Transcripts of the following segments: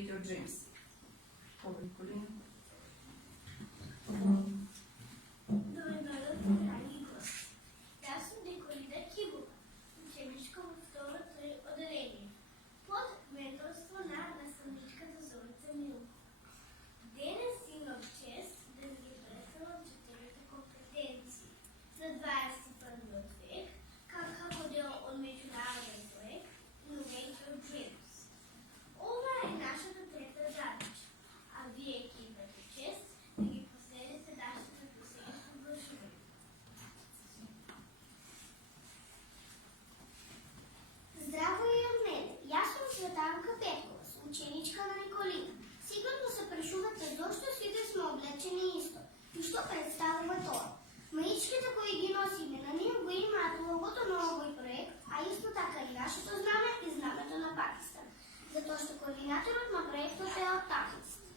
create your dreams. Over, Nicolina. Добър ден, драги гости! Аз съм Николина Кибова, ученичка във второ отделение, под менторство на наставничката Зорица Милко. Денес имам чест да ви представям четирите компетенции за 21 век, как модел от международен проект Innovate Your Dreams. Това е нашата трета задача, а вие имате чест да ги последите нашата последваща гласуване. Здраво и от мен! Аз съм Светанка Петкова, ученичка на Николина. Сигурно се прešувате защо сите сме облечени исто. И що представува това? Маичките, кои ги носиме на ним, го имат логото на овој проект, а исто така и нашето знаме и знамето на Пакистан. Затоа што координаторот на проектот е од Пакистан.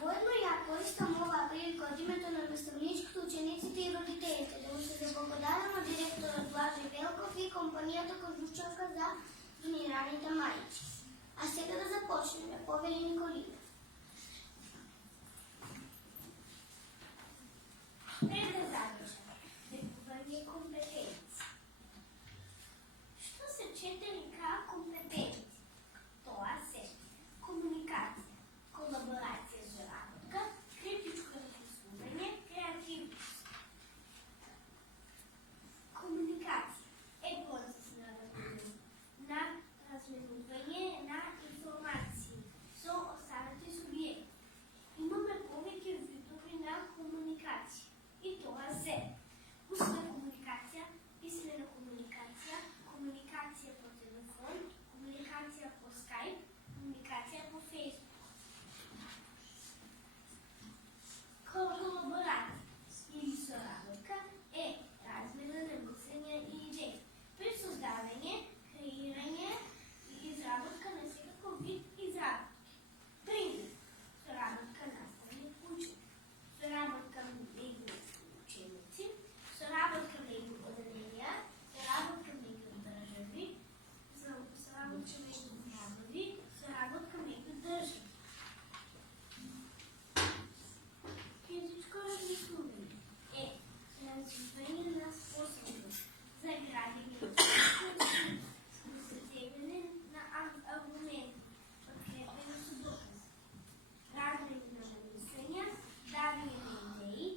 Воедно ја користам оваа прилика од името на наставничките, учениците и родителите да му се заблагодарам на директорот Блажи Велков и компанијата Кожушчовка за донираните маички. А сега да започнеме, повели Николина. Прeda задача – векување компетенции. Што се 4К компетенции? Тоа се комуникација, колаборација за работа, критичко размислување, креативност. Комуникација е процес на разменување на информации со останати субјекти. Имаме повеќе видови на комуникација. И тоа се устна комуникација, писмена комуникација, комуникација по телефон, комуникација по Skype, комуникација по Facebook. Колаборација или соработка е размена на мислења и идеи при создавање, креирање и изработка на секаков вид изработки. Пример: соработка наставник-ученик, соработка меѓу ученици, соработка меѓу одделенија, соработка меѓу држави, соработка меѓу градови, соработка меѓу држави. Критичко размислување е развивање на способност за градење на способности, засетевање на аргументи, подкрепени со докази, размени на мислења, давање на идеи,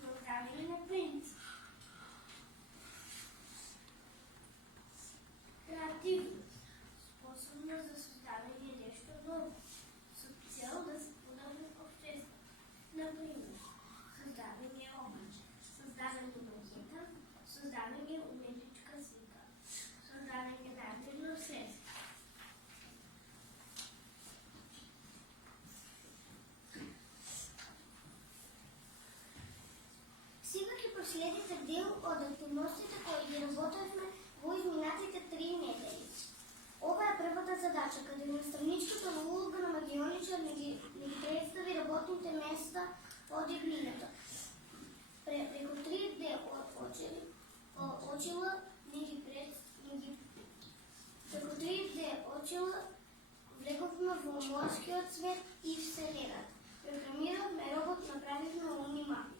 создавање на принципи. Креативност – способност за создавање нешто ново, со цел да се подобри општеството. Например, создавање образ, создавање макета, создавање уметничка слика, создавање нативно средство. Сега ќе проследите дел од активностите кои ги работевме во изминатите 3 недели. Ова е првата задача, каде наставничката во улога на магионичар ни ги представи работните места од иднината. Преку 3D очила влеговме во морскиот свет и вселената. Програмиравме робот, направивме умни мапи.